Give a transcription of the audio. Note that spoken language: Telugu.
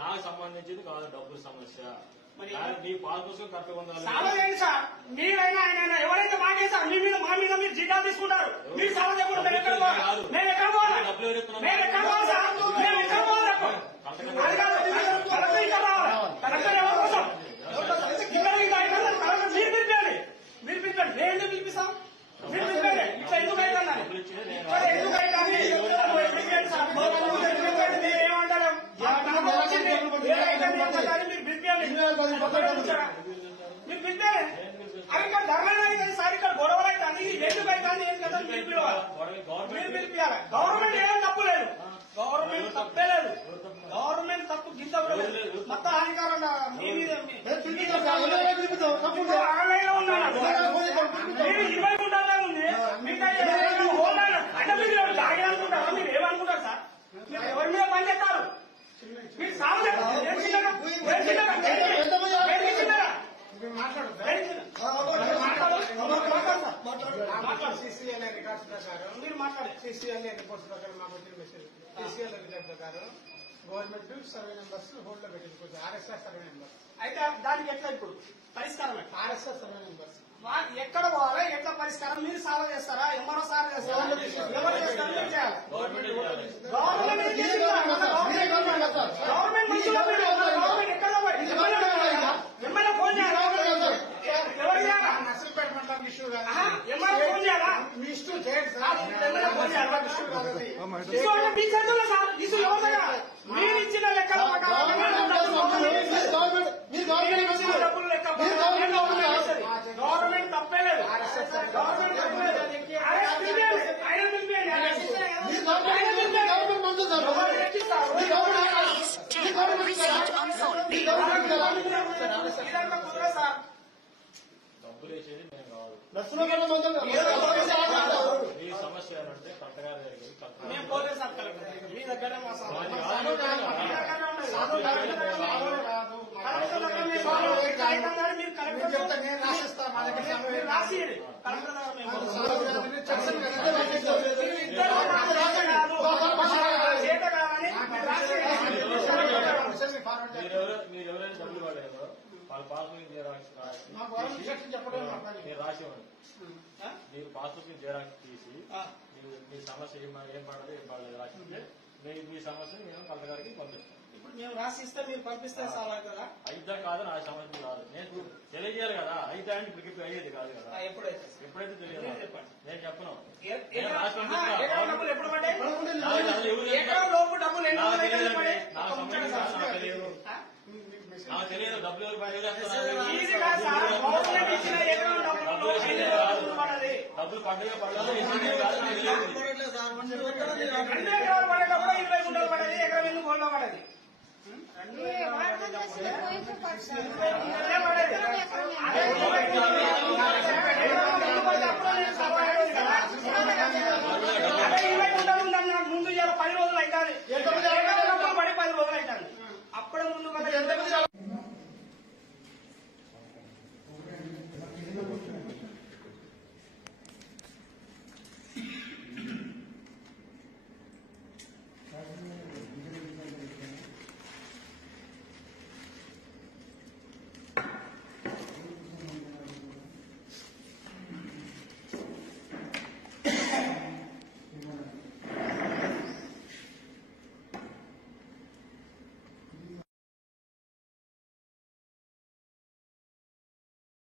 నాకు సంబంధించింది కాదు డబ్బుల సమస్య. మీ పాస్ పుస్తకం కరెక్ట్గా ఉండాలి. సార్ మీరైనా ఆయన ఎవరైతే మాకేసారు మీ మీద మా మీద మీరు జీతాలు తీసుకుంటారు. మీరు సభ చెప్పండి. మేము ఎక్కడ పోవాలి? మేము ఎక్కడ పోవాలి? మేము ఎక్కడ పోవాలి సార్? మేము ఎక్కడ పోవాలి? కలెక్టర్ ఎవరి కోసం? మీరు పిలిపండి. మీరు పిలిపండి. నేను ఎందుకు పిలిపిస్తాం? మీరు పిలిపండి. ఇట్లా ఎందుకు అవుతుందని ఎందుకు అవుతుంది? మీరు ఏమంటారు? మీరు పిలిపండి. మీరు పిలిపే అవి ఇక్కడ ధర్మం అవుతుంది సార్. ఇక్కడ గొడవలు అవుతుంది. ఎందుకు అవుతుంది ఏం కదా మీరు పిలవాలి. మీరు పిలిపియాలి. గవర్నమెంట్ ఏం తప్పు లేదు. గవర్నమెంట్ తప్పే లేదు. గవర్నమెంట్ తప్పు గింత మొత్తం అధికారం మీ మీద మీరు 20 గుంటలే ఉంది. మీకు అంటే మీరు జాగ్రత్త అనుకుంటారా? మీరు ఏమనుకుంటారు సార్? మీరు ఎవరి మీద పని చేస్తారు? మీరు సాగు CCLA రికార్డ్స్ ప్రకారం మీరు మాట్లాడారు. CCLA రిపోర్ట్స్ ప్రకారం మాకు వచ్చిన మెసేజ్ CCLA రికార్డ్ ప్రకారం గవర్నమెంట్ సర్వే నెంబర్స్ హోల్డ్ లో పెట్టింది. RSS సర్వే నెంబర్స్ అయితే దానికి ఎట్లా ఇప్పుడు పరిష్కారం? RSS సర్వే నెంబర్స్ ఎక్కడ పోవాలి? ఎట్లా పరిష్కారం? మీరు సాల్వ్ చేస్తారా? ఎంఆర్ఓ సాల్వ్ చేస్తారా? ఎవరు చేస్తారు? మీరు చేయాలి. గవర్నమెంట్ ఎక్కడ ఎమ్మెల్యే ఫోన్ చేయాలా? ఎవరు చేయాలా? నర్సంపేట మండలం ఇష్యూ కాదు. ఎమ్మెల్యే ఫోన్ చేయాలా? మీ ఇష్యూ చేయండి సార్. ఎమ్మెల్యే ఫోన్ చేయాలా? ఇష్యూ కాదండి. ఇష్యూ అంటే మీ చేతుల్లో సార్. ఇష్యూ ఎవరి దగ్గర? మీరు ఇచ్చిన లెక్కల ప్రకారం డబ్బులు లెక్క గవర్నమెంట్ తప్పలేదు. గవర్నమెంట్ తప్పలేదు. ఆయన సార్ డబ్బులు వేసేది మేము కాదు. మీ సమస్య ఏంటంటే కలెక్టర్ గారి దగ్గరికి మేము పోలేదు సార్. కలెక్టర్ మీ దగ్గర మా రాసి మీరు ఎవరైనా డబ్బులు ఇవ్వలేదు వాళ్ళ పాస్బుక్ జిరాక్స్ మీరు రాసి ఇవ్వండి. మీరు పాస్బుక్ జిరాక్స్ తీసి మీ సమస్య ఏం పడదు ఏం పడలేదు రాసిస్తే మీ సమస్యను మేము కలెక్టర్ గారికి పంపిస్తాం. ఇప్పుడు మేము రాసి ఇస్తే మీరు పంపిస్తే సార్ కదా? అయిద్దా కాదు నా సమస్య కాదు. నేను తెలియజేయాలి కదా. అయిద్దా అంటే ఇప్పుడు అయ్యేది కాదు కదా. ఎప్పుడైతే తెలియదు నేను చెప్పను. ఎప్పుడు పడ్డాయి? నాకు తెలియదు. డబ్బులు ఎవరు డబ్బులు పండుగ పడలేదు. 20 గుంటలు పడేది. ఎకరం ఎందుకు గోల్డ్ పడేది? పడేది